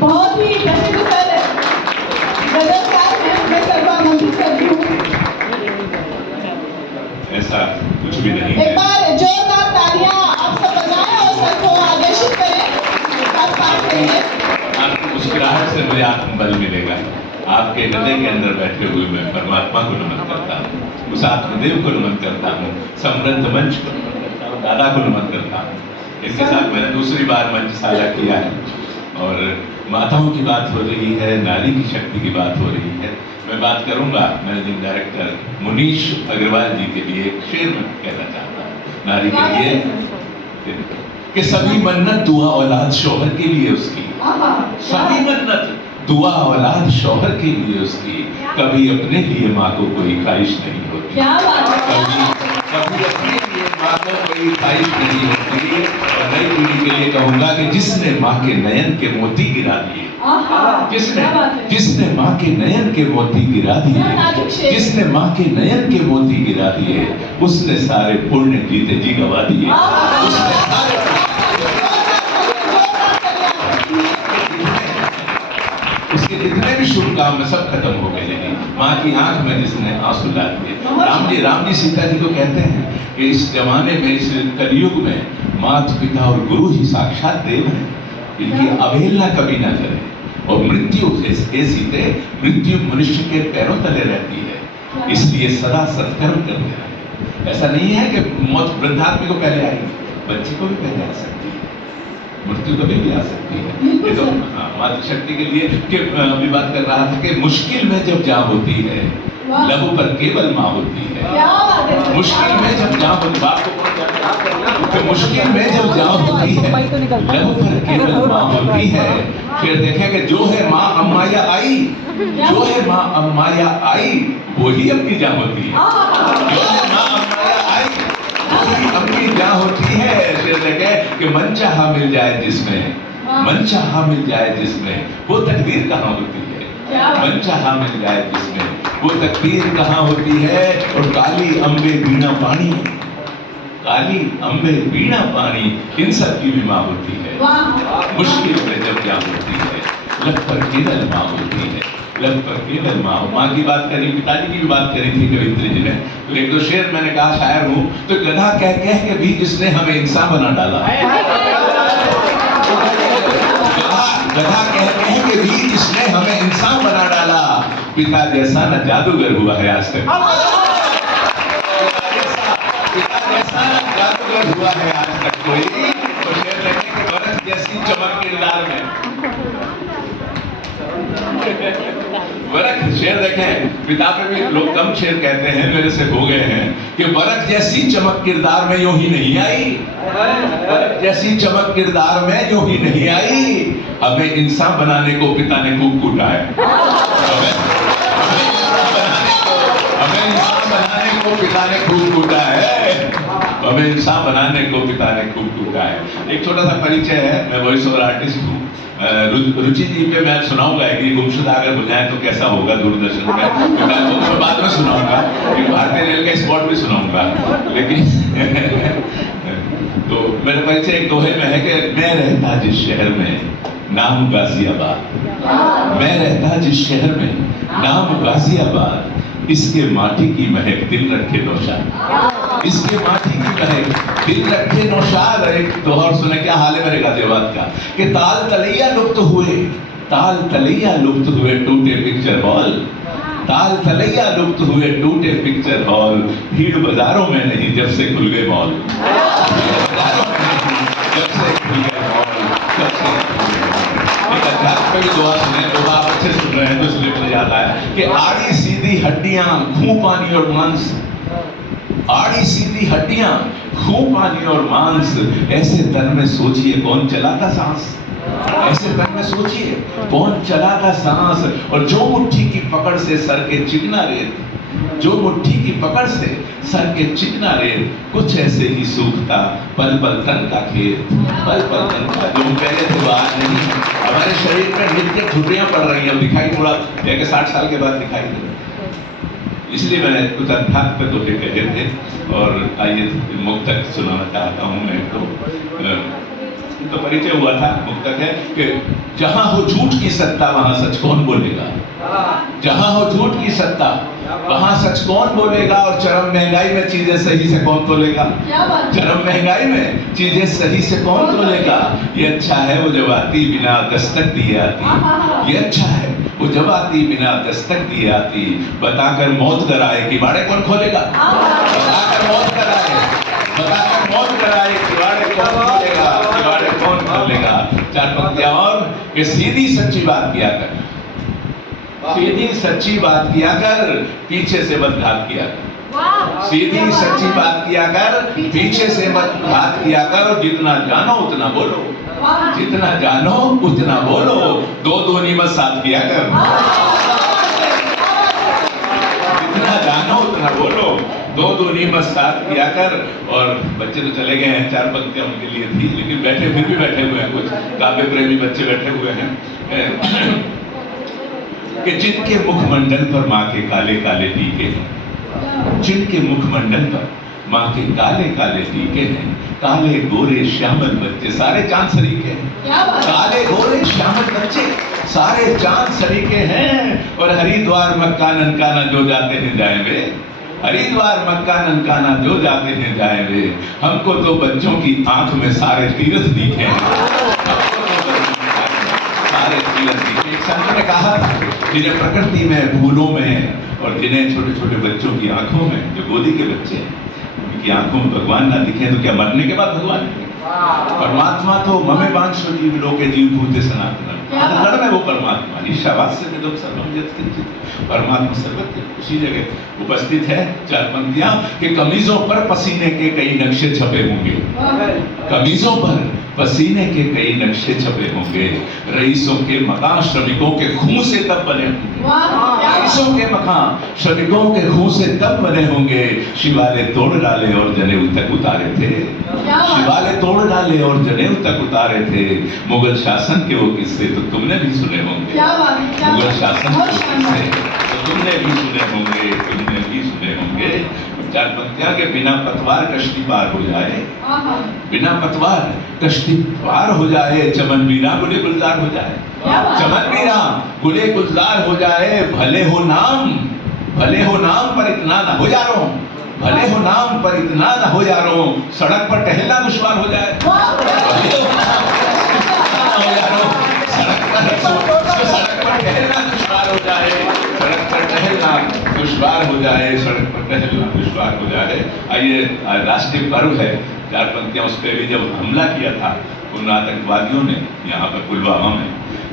बहुत ही प्रसिद्ध सर गजलकार हैं, मैं सर को आमंत्रित करती हूँ। ऐसा कुछ भी नहीं एक है। बार जोरदार तालियां आप सब बजाएं और सर को आदेशित करें पास पाठ करिए। आपकी मुस्कुराहट से मुझे आत्मबल मिलेगा। आपके हृदय के अंदर बैठे हुए मैं परमात्मा को नमन करता हूँ, उस आत्मदेव को नमन करता हूँ, समृद्ध मंच को नमन करता हूँ, दादा को नमन करता हूँ। इनके साथ मैंने दूसरी बार मंच साझा किया है और माताओं की बात हो रही है, नारी की शक्ति की बात हो रही है। मैं बात करूंगा मैनेजिंग डायरेक्टर मुनीश अग्रवाल जी के लिए एक शेर में कहना चाहता हूँ नारी के लिए कि सभी मन्नत दुआ औलाद शौहर के लिए उसकी, सभी मन्नत दुआ औलाद शौहर के लिए उसकी, कभी अपने लिए माँ को कोई ख्वाहिश नहीं होती। क्या बात है। कभी अपने लिए माँ को कोई ख्वाहिश नहीं होती। और नई पीढ़ी के लिए कहूंगा कि जिसने माँ के नयन के मोती गिरा दिए, जिसने माँ के नयन के मोती गिरा दिए, जिसने माँ के नयन के मोती गिरा दिए, उसने सारे पुण्य जीते जी गवा दिए। उसने सारे उसके जितने भी शुभ काम सब खत्म हो गए हैं। माँ की आंख में जिसने आंसू ला दिए। राम जी सीता जी को कहते हैं कि इस जमाने में, इस कलयुग में माता पिता और गुरु ही साक्षात देव हैं, इनकी अवहेलना कभी ना करें। और मृत्यु हे सीते, मृत्यु मनुष्य के पैरों तले रहती है, इसलिए सदा सत्कर्म करते रहे। ऐसा नहीं है कि मौत वृद्धात्मा को पहले आएगी, बच्चे को भी पहले आ सकती है, मृत्यु कभी भी आ सकती है। ये तो मातृशक्ति के लिए कि अभी बात कर रहा था कि मुश्किल में जब जा होती है लहू पर केवल माँ होती है। मुश्किल में जब जा होती, बाप को मुश्किल में जब जा होती है लहू पर केवल माँ होती है। फिर देखेंगे जो है माँ अम्माया आई, जो है माँ अम्माया आई वही अपनी जा होती है। जो है माँ अम्माया आई वही अपनी जा होती है। फिर देखे कि मन चाहा मिल जाए जिसमें, मन चाहा मिल जाए जिसमें, वो तकदीर कहाँ होती है। मन चाहा मिल जाए जिसमें, वो तकदीर कहाँ होती है। और काली अम्बे बीणा पानी, काली अम्बे बीणा पानी, इन सब की भी माँ होती है। मुश्किल में जब क्या होती है लग पर केवल माँ होती है, लग पर केवल माँ। माँ की बात करी, पिताजी की भी बात करी थी कवित्री जी ने। तो एक दो शेर मैंने कहा शायर हूँ, तो गधा कह कह के भी जिसने हमें इंसान बना डाला, गधा कह कह के भी जिसने हमें इंसान बना डाला, पिता जैसा न जादूगर हुआ है आज तक। पिता जैसा न जादूगर हुआ है आज तक कोई। तो शेर रखे कि बरस जैसी चमक किरदार में, बरख शेर देखें, पिता पे भी लोग कम शेर कहते हैं, मेरे से हो गए हैं कि बरख जैसी चमक किरदार में यूं ही नहीं आई, बरख जैसी चमक किरदार में यूं ही नहीं आई। हमें इंसान बनाने को पिता ने खूब कूटा है, हमें इंसान बनाने को पिता ने खूब कूटा है, हमें इंसान बनाने को पिता ने खूब कूटा है। एक छोटा सा परिचय है, मैं वॉइस ओवर आर्टिस्ट हूँ। रुचि जी पे मैं सुनाऊंगा कि गुमशुदा अगर हो जाए तो कैसा होगा दूरदर्शन पे, मैं बाद में सुनाऊंगा, भारतीय रेल का स्पॉट भी सुनाऊंगा। लेकिन तो मेरे परिचय एक दोहे में है कि मैं रहता जिस शहर में नाम गाजियाबाद, मैं रहता जिस शहर में नाम गाजियाबाद, इसके माटी की महक दिल रखे नौशाद, इसके माटी की महक दिल रखे नौशाद। एक दोहर सुने, क्या हाल है मेरे गाजियाबाद का, कि ताल तलैया लुप्त हुए, ताल तलैया लुप्त हुए टूटे पिक्चर हॉल, ताल तलैया लुप्त हुए टूटे पिक्चर हॉल, भीड़ बाजारों में नहीं जब से खुल गए मॉल, भीड़ बाजारों में नहीं जब से खुल गए मॉल, जब से एक अध्यात्म पे भी दुआ सुने, तो आप अच्छे सुन रहे हैं तो इसलिए मुझे याद आया कि आड़ी सीधी हड्डियां खून पानी और मांस, आड़ी सीधी हड्डियां खून पानी और मांस, ऐसे तन में सोचिए कौन चलाता सांस, ऐसे तन में सोचिए कौन चलाता सांस। और जो मुट्ठी की पकड़ से सर के चिकना रेत, जो मुट्ठी की पकड़ से सर के चिकना रेत, कुछ ऐसे ही सूखता पल पल तन का खेत, पल पल तन का। जो पहले थे वो आज नहीं, हमारे शरीर में नित्य झुर्रियां पड़ रही हैं, दिखाई थोड़ा 60 साल के बाद दिखाई दे, इसलिए मैंने कुछ अध्यात्म पे दोहे कहे थे। और आइए मुक्तक सुनाना चाहता हूँ मैं। तो तो परिचय हुआ था, मुक्तक है कि जहां हो झूठ की सत्ता वहां सच कौन बोलेगा, जहां हो झूठ की सत्ता वहां सच कौन बोलेगा, और चरम महंगाई में चीजें सही से कौन तोलेगा, चरम महंगाई में चीजें सही से कौन तोलेगा। ये अच्छा है वो जब आती बिना दस्तक दिए आती, ये अच्छा है वो जब आती बिना दस्तक दिए आती, बताकर मौत कराए किवाड़े कौन खोलेगा, बताकर मौत कराए, बताकर मौत कराए किवाड़े कौन खोलेगा, किवाड़े कौन खोलेगा। चार पंक्तियां और कि सीधी सच्ची बात किया कर, सीधी सच्ची बात किया कर, पीछे से मत घात किया कर, सीधी सच्ची बात किया कर, पीछे से मत घात किया कर, और जितना जानो उतना बोलो, जितना जानो उतना बोलो, दो दूनी मत साथ किया कर, जितना जानो उतना बोलो, दो दूनी मत साथ किया कर। और बच्चे तो चले गए हैं, चार पंक्तियां उनके लिए थी, लेकिन बैठे फिर भी बैठे हुए हैं, कुछ काव्य प्रेमी बच्चे बैठे हुए हैं कि जिनके मुखमंडल पर माँ के काले काले टीके हैं, जिनके मुखमंडल पर माँ के काले काले टीके हैं, काले गोरे श्यामल बच्चे सारे चांद सरीके हैं, काले गोरे श्यामल बच्चे सारे चांद सरीके हैं। और हरिद्वार मक्का ननकाना जो जाते हैं जाए वे, हरिद्वार मक्का ननकाना जो जाते हैं जाए वे, हमको तो बच्चों की आंख में सारे तीर्थ दिखे हैं, सारे तीर्थ दिखे। एक संत ने कहा जिन्हें प्रकृति में, फूलों में, और जिन्हें छोटे छोटे बच्चों की आंखों में, जो गोदी के बच्चे हैं उनकी आंखों में भगवान ना दिखे तो क्या मरने के बाद भगवान दिखे? परमात्मा तो ममे वांछो जीव लोके जीव भूते सनातन, जड़ में वो परमात्मा ईशावास्य में लोग सर्वम यत् किंचित्, परमात्मा सर्वत्र उसी जगह उपस्थित है। चार पंक्तियां कि कमीजों पर पसीने के कई नक्शे छपे होंगे, कमीजों पर पसीने के कई नक्शे छपे होंगे, रईसों के मकान श्रमिकों के खून से तब बने होंगे, रईसों के मकान श्रमिकों के खून से तब बने होंगे, शिवाले तोड़ डाले और जनेऊ तक उतारे थे, शिवाले तोड़ डाले और जनेऊ तक उतारे थे। मुगल शासन के वो किस्से तो तुमने भी सुने होंगे, मुगल शासन के किस्से तो तुमने भी सुने होंगे, तुमने भी सुने होंगे। चार पंक्तियां के बिना पतवार कश्ती पार हो जाए, बिना पतवार कश्ती पार हो जाए, चमन मीरा गुले गुलजार हो जाए, चमन मीरा गुले गुलजार हो जाए, भले हो नाम पर इतना ना हो जा रहा हूं, भले हो नाम पर इतना ना हो जा रहा हूं, सड़क पर टहलना दुश्वार हो जाए, सड़क पर टहलना दुश्वार हो जाए, सड़क पर टहलना दुश्वार हो जाए, सड़क पर टहलना दुश्वार हो जाए। आइए, राष्ट्रीय पर्व है, चार पंक्तियां उस पर भी जब हमला किया था उन आतंकवादियों ने यहाँ पर पुलवामा में,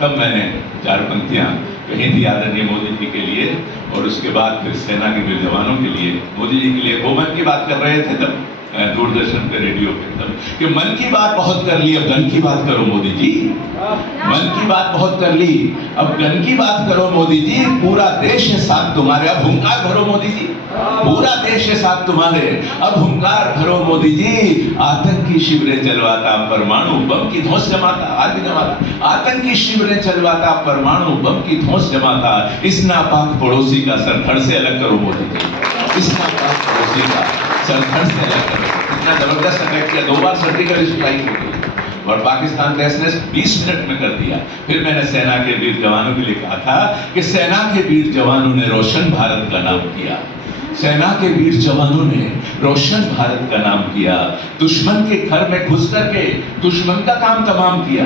तब मैंने चार पंक्तियां कही थी आदरणीय मोदी जी के लिए, और उसके बाद फिर सेना के वीर जवानों के लिए, मोदी जी के लिए। वो मन की बात कर रहे थे तब दूरदर्शन पे, रेडियो पे, तब कि मन की बात बहुत कर ली, अब गन की बात करो मोदी जी, मन की बात बहुत कर ली, अब गन की बात करो मोदी जी, पूरा देश है साथ तुम्हारे, अब हुंकार भरो मोदी जी, पूरा देश है साथ तुम्हारे, अब हुंकार भरो मोदी जी। आतंकी शिविरें चलवाता, परमाणु बम की धौंस जमाता, आज भी जमाता, आतंकी शिविरें चलवाता, परमाणु बम की धौंस जमाता, इस नापाक पड़ोसी का सर धड़ से अलग करो मोदी जी, इस नापाक पड़ोसी का सर धड़ से अलग करो। इतना जबरदस्त अटैक किया, 2 बार सर्जिकल स्ट्राइक हो गई, और पाकिस्तान का एसएस 20 मिनट में कर दिया। फिर मैंने सेना के वीर जवानों के लिए कहा था कि सेना के वीर जवानों ने रोशन भारत का नाम किया, सेना के वीर जवानों ने रोशन भारत का नाम किया, दुश्मन के घर में घुस करके दुश्मन का काम तमाम किया,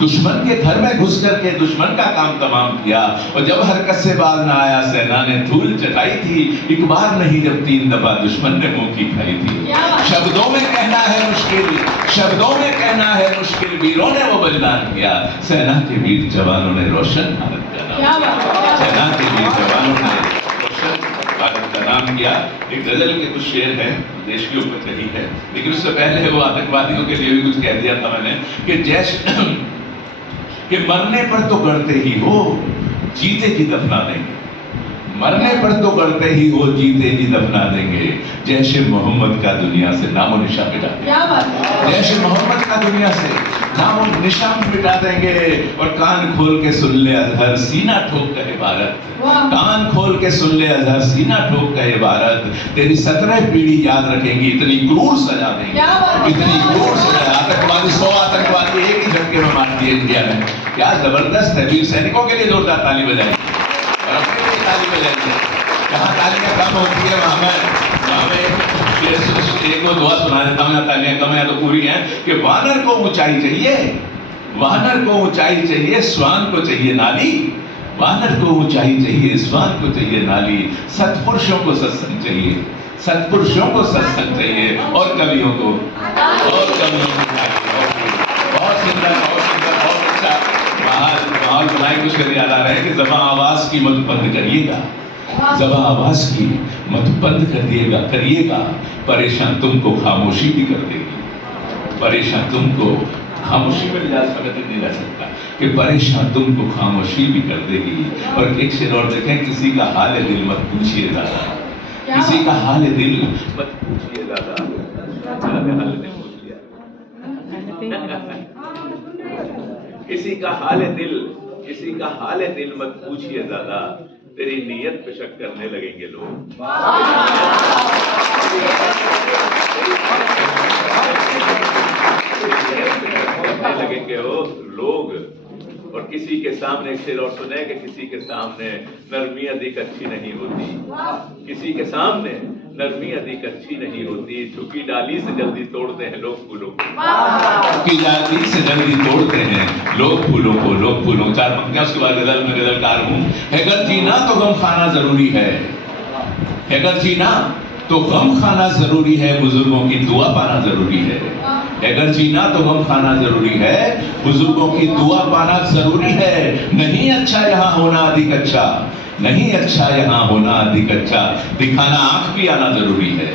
दुश्मन के घर में घुस करके दुश्मन का काम तमाम किया। और जब हरकत से बाल ना आया, सेना ने धूल चटाई थी, एक बार नहीं जब 3 दफा दुश्मन ने मुंह की खाई थी। शब्दों में कहना है मुश्किल, शब्दों में कहना है मुश्किल, वीरों ने वो बलिदान किया, सेना के वीर जवानों ने रोशन भारत का नाम, सेना के वीर जवानों ने रोशन भारत का नाम किया। एक गजल के कुछ शेर हैं, देश के ऊपर कही है, लेकिन उससे पहले वो आतंकवादियों के लिए भी कुछ कह दिया था मैंने कि जैसे कि मरने पर तो करते ही हो, जीते की दफना देंगे, मरने पर तो करते ही हो, जीते जी दफना देंगे, जैसे मोहम्मद का दुनिया से नामो निशान मिटा देंगे, जैसे मोहम्मद का दुनिया से नाम निशान मिटा देंगे और कान खोल के सुन ले अजहर सीना ठोक कहे भारत, कान खोल के सुन ले अजहर सीना ठोक कहे भारत, तेरी 17 पीढ़ी याद रखेंगी, इतनी क्रूर सजा देंगे, इतनी क्रूर सजा। आतंकवादी 100 आतंकवादी एक ही झटके में मार दिए इंडिया में। क्या जबरदस्त है। वीर सैनिकों के लिए जोरदार ताली बजाइए और अपने लिए ताली बजाइए। जहाँ तालियां कम होती है वहां में एक दो दुआ सुना देता हूँ, यहाँ तालियां कम है तो पूरी हैं कि वानर को ऊंचाई चाहिए, वानर को ऊंचाई चाहिए, स्वान को चाहिए नाली, वानर को ऊंचाई चाहिए, स्वान को चाहिए नाली, सत्पुरुषों को सत्संग चाहिए, सत्पुरुषों को सत्संग चाहिए और कवियों को चाहिए। बहुत सुंदर, बहुत अच्छा माहौल बनाए। कुछ कर याद आ रहा है कि ज़बां आवाज की मत बंद करिएगा, ज़बां आवाज की मत बंद कर दिएगा, करिएगा, परेशान तुमको खामोशी भी कर देगी, परेशान तुमको खामोशी में नहीं जा सकता कि परेशान तुमको खामोशी भी कर देगी। और एक शेर और देखें, किसी का हाल दिल मत पूछिए दादा, किसी का हाल दिल मत पूछिए दादा, हाल दिल पूछ लिया, किसी का हाल दिल, किसी का हाल दिल मत पूछिए दादा, तेरी नीयत पे शक करने लगेंगे लोग। करने लगेंगे वो लोग। और किसी के सामने एक शेर और सुने कि किसी के सामने नरमी अधिक अच्छी नहीं होती, किसी के सामने नरमी अधिक अच्छी नहीं होती, झुकी डाली से जल्दी तोड़ते हैं लोग फूलों को, झुकी डाली से जल्दी तोड़ते हैं लोग फूलों को, लोग फूलों। 4 पंक्तियां उसके बाद गजल में गजलकार हूं। हैगर जीना तो गम खाना जरूरी है, हैगर जीना तो गम खाना जरूरी है, बुजुर्गों की दुआ पाना जरूरी है, अगर जीना तो गम खाना जरूरी है, बुजुर्गों की दुआ पाना जरूरी है। नहीं अच्छा यहाँ होना अधिक अच्छा, नहीं अच्छा यहाँ होना अधिक अच्छा, दिखाना आंख भी आना जरूरी है,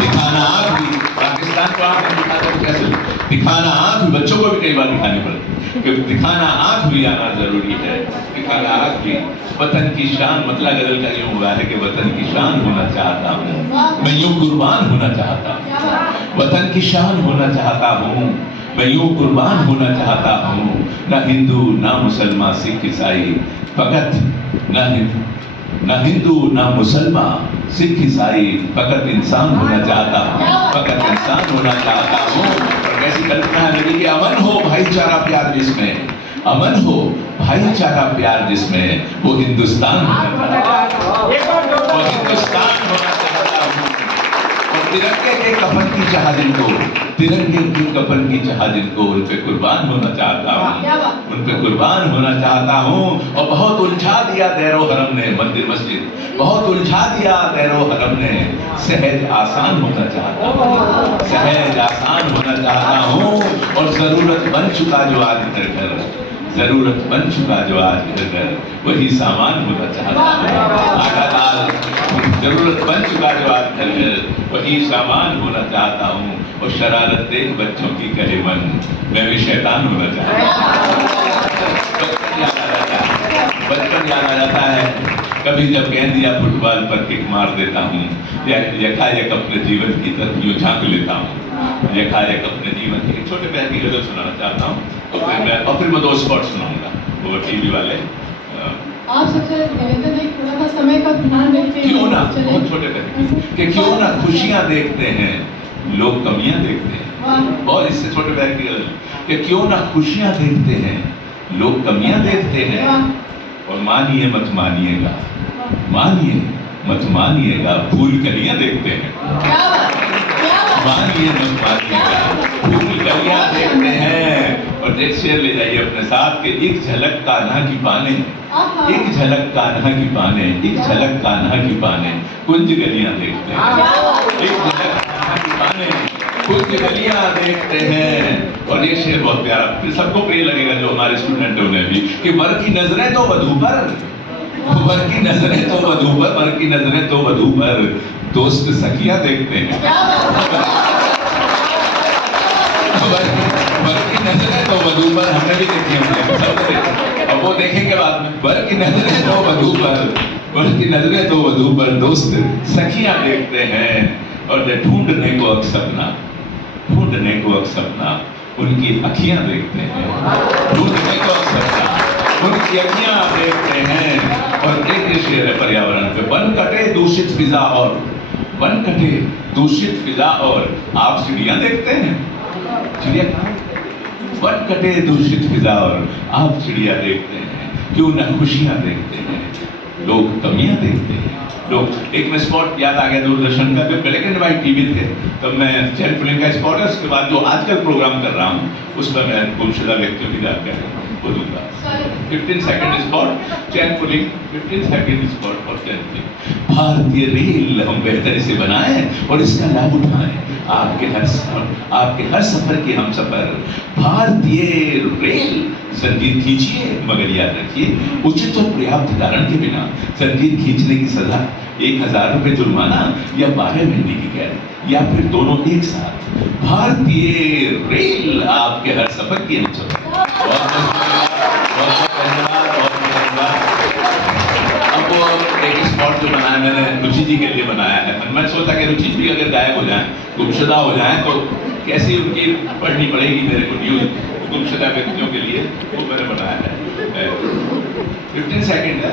दिखाना आंख भी। पाकिस्तान को आंख दिखाते कैसे, दिखाना आंख भी, बच्चों को भी कई बार दिखानी पड़ती कि दिखाना आंख भी आना जरूरी है, दिखाना आंख भी। वतन की शान, मतलब गजल का यूं हुआ है कि वतन की शान होना चाहता हूँ मैं, यूं कुर्बान होना चाहता हूँ, वतन की शान होना चाहता हूँ मैं, यूं कुर्बान होना चाहता हूँ। ना हिंदू ना मुसलमान सिख ईसाई, फकत ना हिंदू ना मुसलमान सिख ईसाई, फकत इंसान होना चाहता हूँ, फकत इंसान होना चाहता हूँ। और कैसी कल्पना लगी कि अमन हो भाईचारा प्यार जिसमें, अमन हो भाईचारा प्यार जिसमें, वो हिंदुस्तान होना चाहता हूँ, वो हिंदुस्तान होना चाहता हूँ। और तिरंगे के कफन की चाह जिनको, तिरंगे की कफन की चाह जिनको, उन पे कुर्बान होना चाहता हूँ, उन पे कुर्बान होना चाहता हूँ। और बहुत उलझा दिया दैरो हरम ने, मंदिर मस्जिद बहुत उलझा दिया दैरो हरम ने, सहज आसान होना चाहता हूँ, सहज आसान होना चाहता हूँ। और जरूरत बन चुका जो आज घर घर, जरूरत बन चुका जो आज घर घर, वही सामान होना चाहता हूँ। आटा दाल जरूरत बन चुका जो आज घर घर, वही सामान होना चाहता हूँ। और शरारत देख बच्चों की कहे मन, मैं भी शैतान होना चाहता हूँ। बचपन याद आ जाता है, बचपन याद आ जाता है। कभी जब गेंद या फुटबॉल पर किक मार देता हूँ, या यकायक अपने जीवन की तरफ यूं झांक लेता हूँ, यकायक अपने जीवन की। छोटे बहन की गजल सुनाना चाहता हूँ और फिर मैं 2 स्पॉट सुनाऊंगा, वो टीवी वाले। आप सबसे निवेदन है, थोड़ा सा समय का ध्यान रखते हैं, क्यों ना, बहुत छोटे बहन कि क्यों ना खुशियां देखते हैं लोग कमियां देखते हैं। बहुत इससे छोटे बहन की गजल कि क्यों ना खुशियां देखते हैं लोग कमियां देखते हैं। और मानिए मत मानिएगा, मानिए मत मानिएगा, फूल कलियां देखते हैं, मानिए मत मानिएगा, फूल कलियां देखते हैं। और एक शेर ले जाइए अपने साथ कि एक झलक कान्हा की पाने, एक झलक कान्हा की पाने, एक झलक कान्हा की पाने, कुंज गलियां देखते हैं, एक झलक कान्हा की पाने, कुंज गलियां देखते हैं। और ये शेर बहुत प्यारा, फिर सबको प्रिय लगेगा जो हमारे स्टूडेंट हैं उन्हें भी, कि वर की नजरें तो वधू पर, वर की नजरें तो वधू पर, वर की नजरें तो वधू पर, दोस्त सखियां देखते हैं। वर की नजरें तो वधू पर, हमने भी देखी है, अब वो देखेंगे बाद में। वर की नजरें तो वधू पर, वर की नजरें तो वधू पर, दोस्त सखियां देखते हैं। और ढूंढने को एक सपना, ढूंढने को एक सपना, उनकी अखियां देखते हैं, ढूंढने को सच्चा उनकी अखियां देखते हैं। और एक शेर है पर्यावरण पे, वन कटे दूषित फिजा और, वन कटे दूषित फिजा और आप चिड़िया देखते हैं, चिड़िया कहाँ? वन कटे दूषित फिजा और आप चिड़िया देखते हैं, क्यों न खुशियां देखते हैं, लोग कमियां देखते हैं। लोग एक में स्पॉट याद आ गया दूरदर्शन का, जब ब्लैक एंड व्हाइट टीवी थे तब मैं चैन फिल्म का स्पॉट है, उसके बाद जो आजकल प्रोग्राम कर रहा हूँ उस पर मैं गुमशुदा व्यक्तियों की जानकारी वो दूंगा। 15 सेकंड स्पॉट चैन पुलिंग, 15 सेकंड स्पॉट और चैन पुलिंग। भारतीय रेल हम बेहतर से बनाएं और इसका लाभ उठाएं। आपके हर सफर के हम सफर भारतीय रेल। संगीत खींचिए मगर याद रखिए उचित और पर्याप्त कारण के बिना संगीत खींचने की सजा 1000 रुपए जुर्माना या 12 महीने की कैद या फिर दोनों एक साथ। भारतीय रेल आपके हर सफर की हम सफर। बहुत धन्यवाद। अब वो एक स्पॉट जो बनाया मैंने रुचि जी के लिए बनाया है, मैं सोचा कि रुचि जी अगर गायब हो जाए, गुमशुदा हो जाए तो कैसी उनकी पढ़नी पड़ेगी मेरे को न्यूज गुमशुदा व्यक्तियों के लिए, वो मैंने बनाया है। 15 सेकंड है।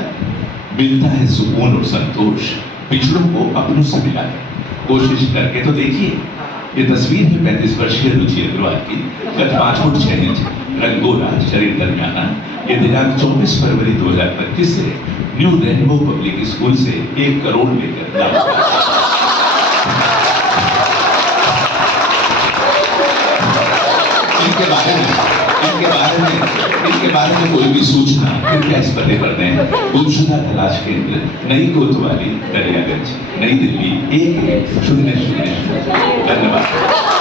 मिलता है सुकून और संतोष पिछड़ों को अपनों से मिला है, कोशिश करके तो देखिए। ये तस्वीर है 35 वर्षीय रुचि अग्रवाल की, कद 5 फुट 6 इंच, रंग गोरा, शरीर दरमियाना। ये दिनांक 24 फरवरी 2025 से न्यू रेनबो पब्लिक स्कूल से 1 करोड़ लेकर इनके बारे में कोई भी सूचना कृपया इस पते पर दें। गुमशुदा तलाश केंद्र, नई कोतवाली, दरियागंज, नई दिल्ली 1100। धन्यवाद।